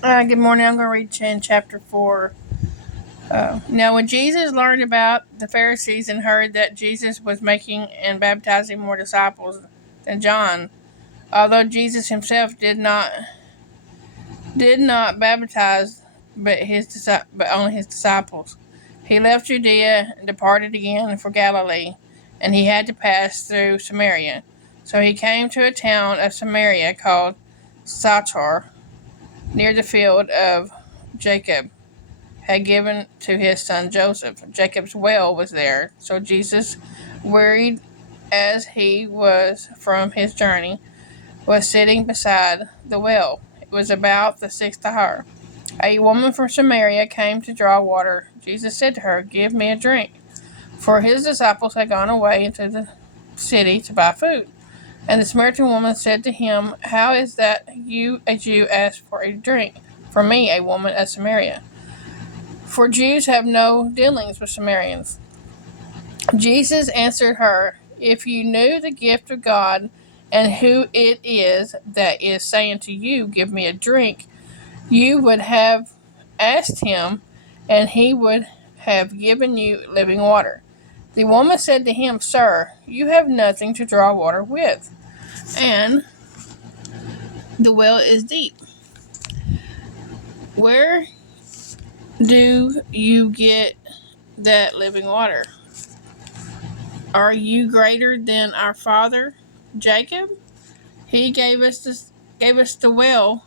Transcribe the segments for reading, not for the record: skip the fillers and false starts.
Good morning. I'm going to read in chapter 4. Now, when Jesus learned about the Pharisees and heard that Jesus was making and baptizing more disciples than John, although Jesus himself did not baptize, but only his disciples, he left Judea and departed again for Galilee, and he had to pass through Samaria. So he came to a town of Samaria called Sychar, near the field of Jacob had given to his son Joseph. Jacob's well was there. So Jesus, wearied as he was from his journey, was sitting beside the well. It was about the sixth hour. A woman from Samaria came to draw water. Jesus said to her, "Give me a drink." For his disciples had gone away into the city to buy food. And the Samaritan woman said to him, "How is that you, a Jew, ask for a drink from me, a woman of Samaria? For Jews have no dealings with Samaritans." Jesus answered her, "If you knew the gift of God and who it is that is saying to you, 'Give me a drink,' you would have asked him, and he would have given you living water." The woman said to him, "Sir, you have nothing to draw water with, and the well is deep. Where do you get that living water? Are you greater than our father Jacob? He gave us the well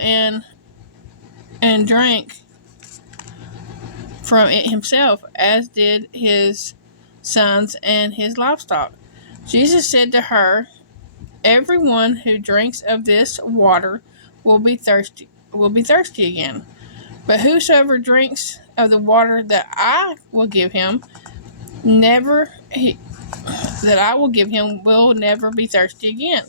and drank from it himself, as did his sons and his livestock." Jesus said to her, "Everyone who drinks of this water will be thirsty again. But whosoever drinks of the water never he, that I will give him will never be thirsty again.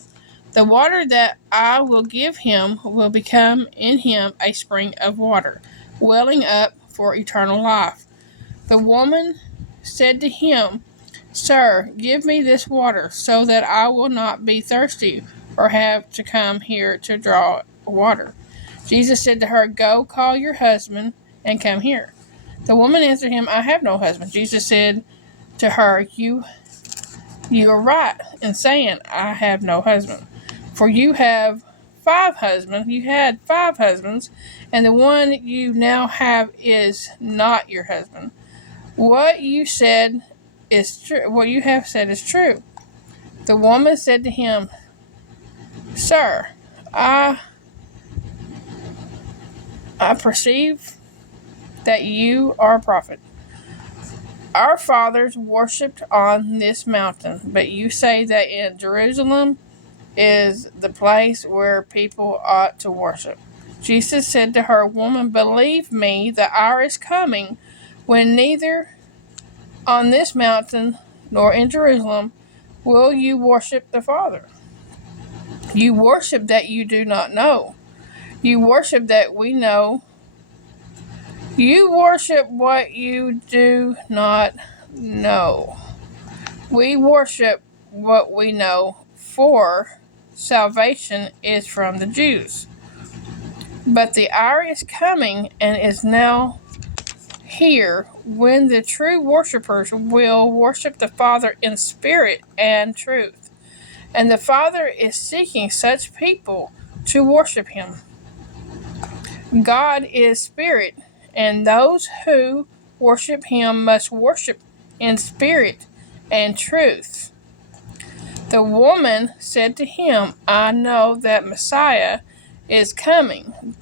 The water that I will give him will become in him a spring of water, welling up for eternal life." The woman said to him, "Sir, give me this water, so that I will not be thirsty or have to come here to draw water." Jesus said to her, "Go call your husband and come here." The woman answered him, "I have no husband." Jesus said to her, You are right in saying, 'I have no husband.' For you had 5 husbands, and the one you now have is not your husband. What you said is true. What you have said is true." The woman said to him, "Sir, I perceive that you are a prophet. Our fathers worshipped on this mountain, but you say that in Jerusalem is the place where people ought to worship." Jesus said to her, "Woman, believe me, the hour is coming when neither on this mountain nor in Jerusalem will you worship the Father. You worship that you do not know. You worship that we know. You worship what you do not know. We worship what we know, for salvation is from the Jews. But the hour is coming and is now here when the true worshippers will worship the Father in spirit and truth. And the Father is seeking such people to worship him. God is spirit, and those who worship him must worship in spirit and truth." The woman said to him, "I know that Messiah is coming,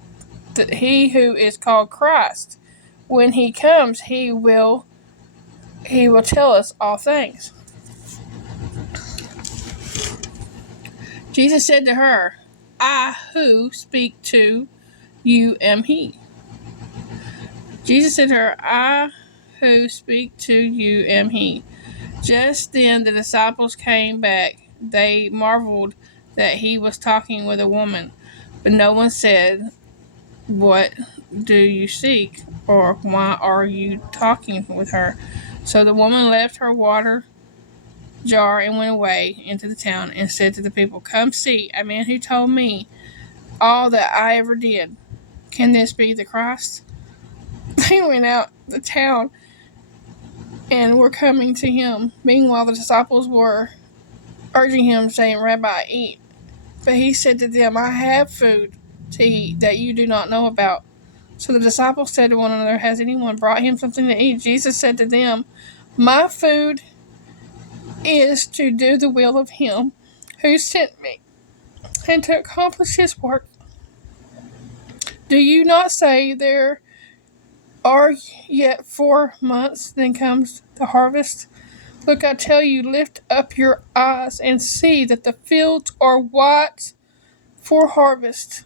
that he who is called Christ. When he comes, he will tell us all things." Jesus said to her, "I who speak to you am he." Jesus said to her, "I who speak to you am he." Just then the disciples came back. They marveled that he was talking with a woman, but no one said, "What do you seek?" or "Why are you talking with her?" So the woman left her water jar and went away into the town and said to the people, "Come see a man who told me all that I ever did. Can this be the Christ?" They went out the town and were coming to him. Meanwhile, the disciples were urging him, saying, "Rabbi, eat." But he said to them, "I have food to eat that you do not know about." So the disciples said to one another, "Has anyone brought him something to eat?" Jesus said to them, "My food is to do the will of him who sent me and to accomplish his work. Do you not say there are yet 4 months, then comes the harvest? Look, I tell you, lift up your eyes and see that the fields are white for harvest.